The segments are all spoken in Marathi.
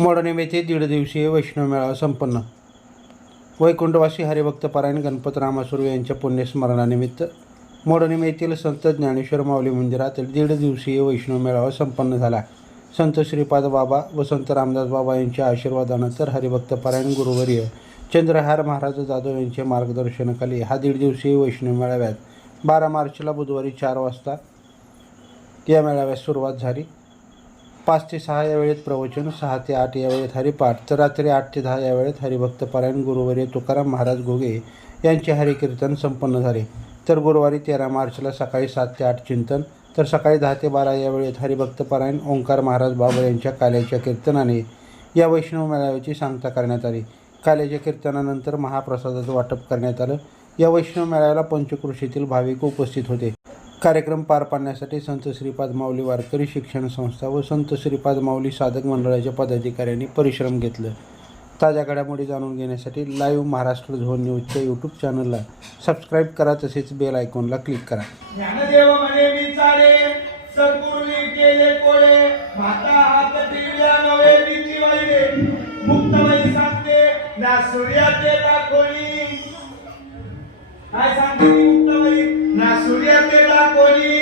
मोडणीम येथे दीड दिवसीय वैष्णव मेळावा संपन्न. वैकुंठवासी हरिभक्त पारायण गणपत रामासुर्वे यांच्या पुण्यस्मरणानिमित्त मोडणीम येथील संत ज्ञानेश्वर माऊली मंदिरातील दीड दिवसीय वैष्णव मेळावा संपन्न झाला. संत श्रीपाद बाबा व संत रामदास बाबा यांच्या आशीर्वादानंतर हरिभक्त पारायण गुरुवर्य चंद्रहार महाराज जाधव यांच्या मार्गदर्शनाखाली हा दीड दिवसीय वैष्णव मेळाव्यात बारा मार्चला बुधवारी चार वाजता या मेळाव्यास सुरुवात झाली. पाच ते सहा या वेळेत प्रवचन सहा ते आठ या वेळेत हरिपाठ तर रात्री आठ ते दहा या वेळेत हरिभक्त परायण गुरुवारी तुकाराम महाराज घोगे यांचे हरिकीर्तन संपन्न झाले. तर गुरुवारी तेरा मार्चला सकाळी सात ते आठ चिंतन तर सकाळी दहा ते बारा या वेळेत हरिभक्त परायण ओंकार महाराज बाबर यांच्या काल्याच्या कीर्तनाने या वैष्णव मेळाव्याची सांगता करण्यात आली. काल्याच्या कीर्तनानंतर महाप्रसादाचं वाटप करण्यात आलं. या वैष्णव मेळाव्याला पंचकृषीतील भाविक उपस्थित होते. कार्यक्रम पार पाडण्यासाठी संत श्रीपाद माऊली वारकरी शिक्षण संस्था व संत श्रीपाद माऊली साधक मंडळाच्या पदाधिकाऱ्यांनी परिश्रम घेतलं. ताज्या घडामोडी जाणून घेण्यासाठी लाईव्ह महाराष्ट्र झोन न्यूजच्या यूट्यूब चॅनलला सबस्क्राईब करा तसेच बेल आयकॉनला क्लिक करा. ज्ञानदेव म्हणे विचारे केले कोडे माता हात नवे सांगते ना सूर्याचे दाखोली काय सांगते मुक्तबाई ना सूर्याचे दाखोली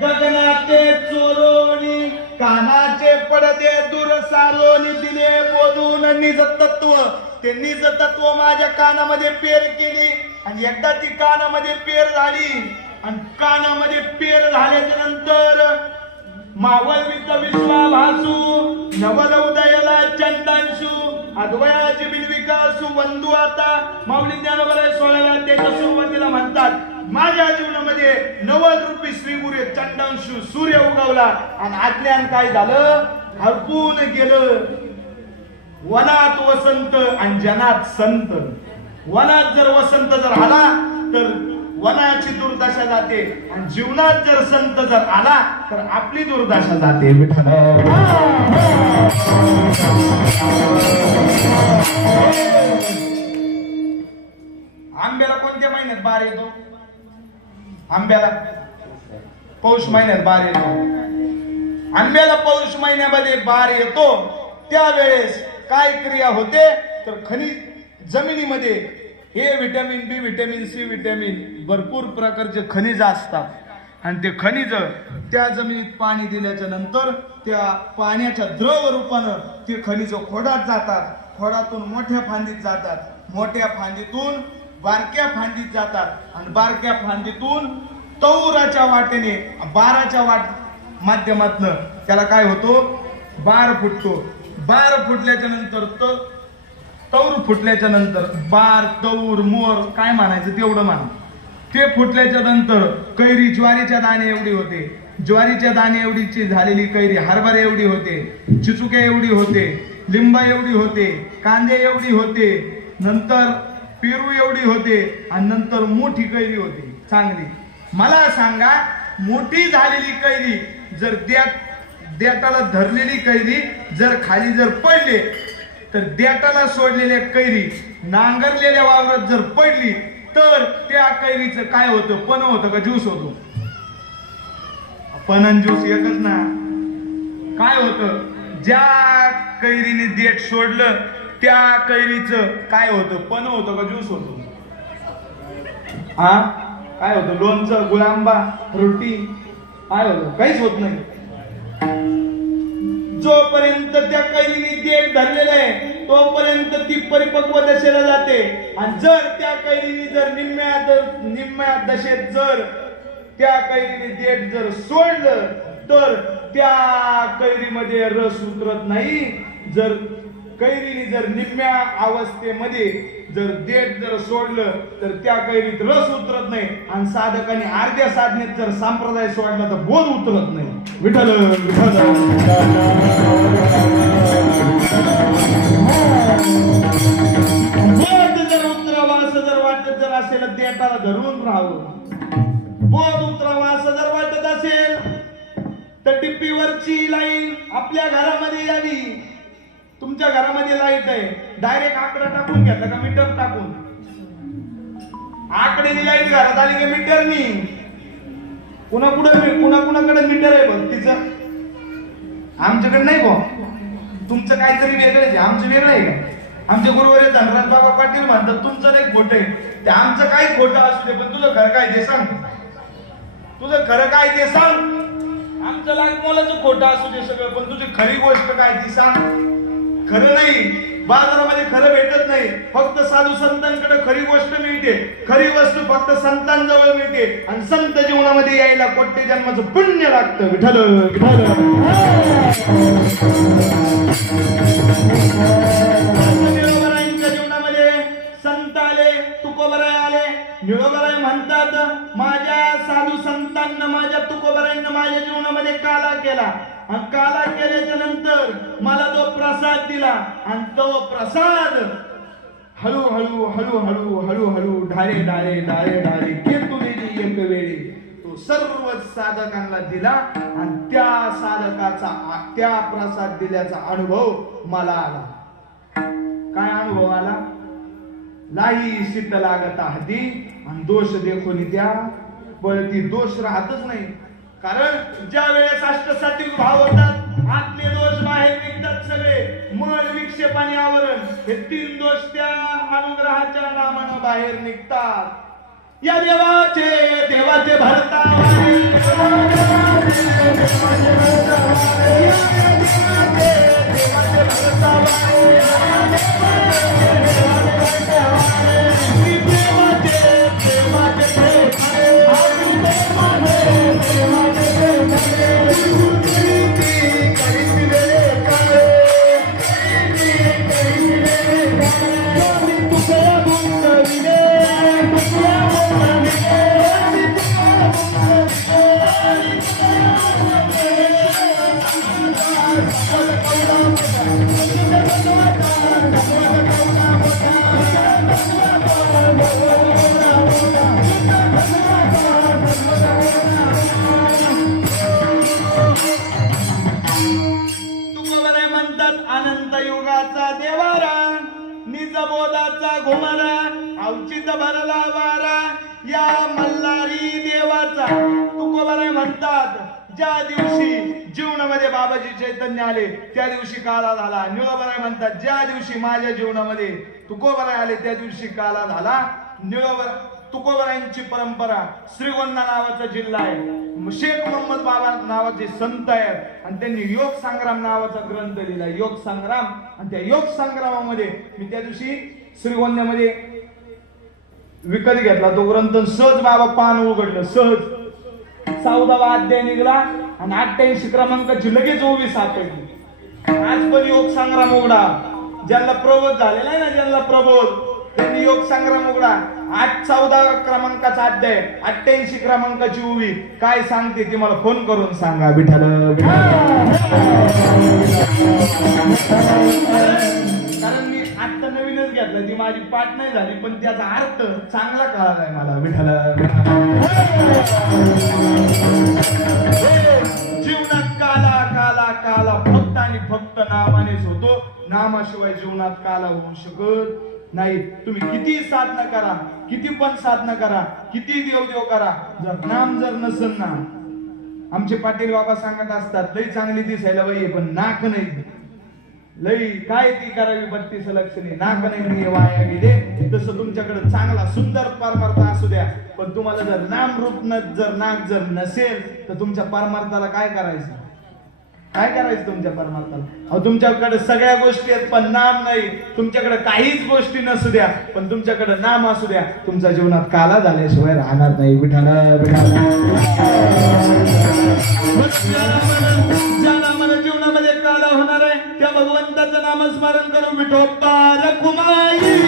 गगनाचे चोरोनी कानाचे पडदे दूर सारोनी दिले बोलून निज तत्व. ते निज तत्व माझ्या कानामध्ये पेर केली आणि एकदा ती कानामध्ये पेर झाली आणि कानामध्ये पेर झाल्याच्यानंतर मावळ विश्वा भासू नवल उदयला चंदांशू अद्वयाचे बिनविकासू बंधू आता माऊली ज्ञानोबराय सोळाव्या त्याच्या सुरुवातीला म्हणतात. माझ्या जीवनामध्ये नवल रुपी श्रीगुरे चंदांशू सूर्य उगवला आणि अज्ञान काय झालं? हरपून गेलं. वनात वसंत आणि जनात संत. वनात जर वसंत जर आला तर वनाची दुर्दशा जाते. आणि जीवनात जर संत जर आला तर आपली दुर्दशा जाते आंब्याला कोणत्या महिन्यात बार येतो? आंब्याला. पौष महिन्यात बार येतो. आंब्याला पौष महिन्यामध्ये बार येतो. त्यावेळेस काय क्रिया होते? तर खनिज जमिनीमध्ये A vitamin B vitamin C vitamin भरपूर प्रकारचे खनिज असतात. आणि ते खनिज त्या जमिनीत पाणी दिल्याच्या नंतर त्या पाण्याच्या द्रव रूपानं ते खनिज खोडात जातात. खोडातून मोठ्या फांदीत जातात. मोठ्या फांदीतून बारक्या फांदीत जातात. आणि बारक्या फांदीतून तौराच्या वाटेने बाराच्या वाट माध्यमातनं त्याला काय होतो? बार फुटतो. बार फुटल्याच्या नंतर तो तौर फुटल्याच्या नंतर बार तौर मोर काय म्हणायचं तेवढं मान. ते फुटल्याच्या नंतर कैरी ज्वारीच्या दाणे एवढी होते. ज्वारीच्या दाणे एवढीची झालेली कैरी हरभरा एवढी होते. चिचुक्या एवढी होते. लिंबा एवढी होते. कांदे एवढी होते. नंतर पेरू एवढी होते आणि नंतर मोठी कैरी होती. चांगली. मला सांगा मोठी झालेली कैरी जर देत देताला धरलेली कैरी जर खाली जर पडले तर देताला सोडलेल्या कैरी नांगरलेल्या वावरात जर पडली तर त्या कैरीचं काय होतं? पण होतं का? ज्यूस होतो. पण ज्यूस एकच ना. काय होतं? ज्या कैरीने देठ सोडलं त्या कैरीचं काय होतं? पण होतं का ज्यूस होतो? हा काय होतं? लोणचं गुळांबा रोटी काय होतं? काहीच होत नाही. जोपर्यंत त्या कैरीने देठ धरलेलं आहे तोपर्यंत ती परिपक्व दशेला जाते. आणि जर त्या कैरीने जर निम्म्या निम्म्या दशेत जर त्या कैरीने देठ जर सोडलं तर त्या कैरीमध्ये रस उतरत नाही. जर कैरीने जर निम्म्या अवस्थेमध्ये जर देठ जर सोडलं तर त्या कैरीत रस उतरत नाही आणि साधकाने अर्ध्या साधनेत जर संप्रदाय सोडला तर बोध उतरत नाही. विठल बोध जर उतरावा असं जर वाटत जर असेल देठाला धरून राहावं. बोध उतरावा असं जर वाटत असेल तर टिप्पीवरची लाईन आपल्या घरामध्ये यावी. तुमच्या घरामध्ये लाइट आहे. डायरेक्ट आकडा टाकून घेतला का मीटर टाकून? आकडे लाइट घरात आली का मीटरनी कुणा कुठं कुणा कुणाकडे मीटर आहे बघ तिचं? आमच्याकडे नाही भाऊ. तुमचं काहीतरी वेगळं आहे. आमचं वेगळं आहे का? आमचे गुरुवारी धनराज बाबा पाटील म्हणतात तुमचं नाही खोटं आहे. ते आमचं काही खोटं असू दे पण तुझं खरं काय ते सांग. तुझं खरं काय ते सांग. आमचं लाख मोलाचं खोटं असू दे सगळं पण तुझी खरी गोष्ट काय ती सांग. खरं नाही. बाजारामध्ये खरं भेटत नाही. फक्त साधू संतांकडे खरी गोष्ट मिळते. खरी वस्तू फक्त संतांजवळ मिळते. आणि संत जीवनामध्ये यायला कोट्य जन्माचं पुण्य लागतं. विठल विठ्ठल. जीवनामध्ये संत आले तुकोबराय आले. निळोबराय म्हणतात माझ्या साधू संतांना माझ्या तुकोबरायांना माझ्या जीवनामध्ये काला केला. काला केल्याच्यानंतर मला तो प्रसाद दिला आणि तो प्रसाद हळूहळू हळूहळू हळूहळू ढारे ढारे ढारे ढारे केतुलेली एक वेळी तो सर्व साधकांना दिला आणि त्या साधकाचा त्या प्रसाद दिल्याचा अनुभव मला आला. काय अनुभव आला? लाई सिद्ध लागत आहती आणि दोष देखून त्या ती दोष राहतच नाही. कारण ज्या वेळेस अष्टसात्विक भाव होतात आतले दोष बाहेर निघतात सगळे. मन विक्षेप आणि आवरण हे तीन दोष त्या अनुग्रहाच्या नामानं बाहेर निघतात. या देवाचे देवाचे भरता मल्हारी देवाचा. तुकोबराय म्हणतात ज्या दिवशी जीवनामध्ये बाबाजी चैतन्य आले त्या दिवशी काला झाला. निळोबराय म्हणतात ज्या दिवशी माझ्या जीवनामध्ये तुकोबराय आले त्या दिवशी काला झाला. निळोबर तुकोबरायांची परंपरा श्रीगोंदा नावाचा जिल्हा आहे. शेख मोहम्मद बाबा नावाचे संत आहेत. आणि त्यांनी योग संग्राम नावाचा ग्रंथ लिहिला. योग संग्राम आणि त्या योग संग्रामामध्ये मी त्या दिवशी श्रीगोंद्यामध्ये विकत घेतला. तो ग्रंथ सहज बाबा पान उघडलं सहज. चौदावा अध्याय निघाला आणि अठ्ठ्याऐंशी क्रमांकाची लगेच ओवी सापडली. आज पण योग संग्राम उघडा. ज्यांना प्रबोध झालेला आहे ना ज्यांना प्रबोध त्यांनी योग संग्राम उघडा. आठ चौदा क्रमांकाचा अध्याय अठ्ठ्याऐंशी क्रमांकाची उभी काय सांगते ती मला फोन करून सांगा बिठाल नवीनच ती माझी पाठ नाही झाली पण त्याचा अर्थ चांगला कळालाय मला विठाला जीवनात काला काला काला फक्त आणि फक्त नामानेच होतो. नामाशिवाय जीवनात काला होऊ शकत नाही. तुम्ही किती साधना करा किती पण साधना करा किती देव देव करा जर नाम जर नसल ना. आमचे पाटील बाबा सांगत असतात लई चांगली दिसायला बाई पण नाक नाही. लई काय ती करावी बत्तीस लक्षणी नाक नाही वाया गेले तसं तुमच्याकडे चांगला सुंदर परमार्थ असू द्या. पण तुम्हाला जर नाम रूप न जर नाक जर नसेल तर तुमच्या परमार्थाला काय करायचं? काय करायचं तुमच्या परमार्थाला? अहो तुमच्याकडे सगळ्या गोष्टी आहेत पण नाम नाही. तुमच्याकडे काहीच गोष्टी नसू द्या पण तुमच्याकडे नाम असू द्या. तुमच्या जीवनात काला झाल्याशिवाय राहणार नाही विठाला जीवनामध्ये काला होणार आहे. त्या भगवंताचं नामस्मरण करून विठोबा रखुमाई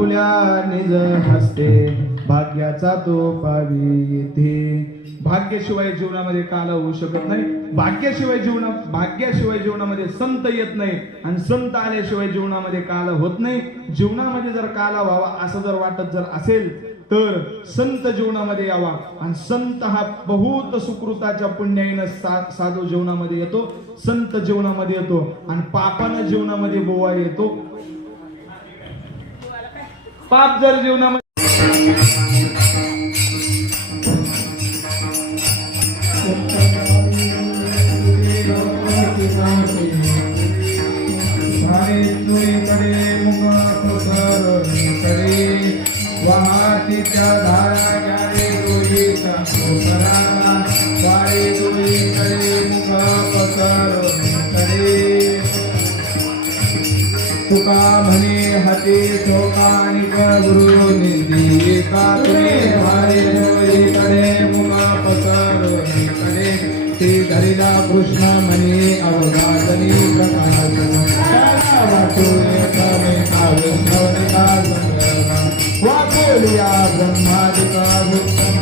आपुल्या निज हस्ते भाग्याचा तो पावी येथे भाग्याशिवाय जीवनामध्ये काल होऊ शकत नाही. भाग्याशिवाय जीवना भाग्याशिवाय जीवनामध्ये संत येत नाही आणि संत आल्याशिवाय जीवनामध्ये काल होत नाही. जीवनामध्ये जर काला व्हावा असं जर वाटत जर असेल तर संत जीवनामध्ये यावा आणि संत हा बहुत सुकृताच्या पुण्याईनं सा साधू जीवनामध्ये येतो संत जीवनामध्ये येतो आणि पापानं जीवनामध्ये बोवा येतो. पाप जर जीवनामध्ये तुका म्हणे हाती ठोकानी गुरु निंदी निधी का तुने भारी डोळीकडे मुखकडे ते धरिला कृष्ण म्हणे अवघातनी प्रकाश वाचोलिया ब्रह्मादिका भूतम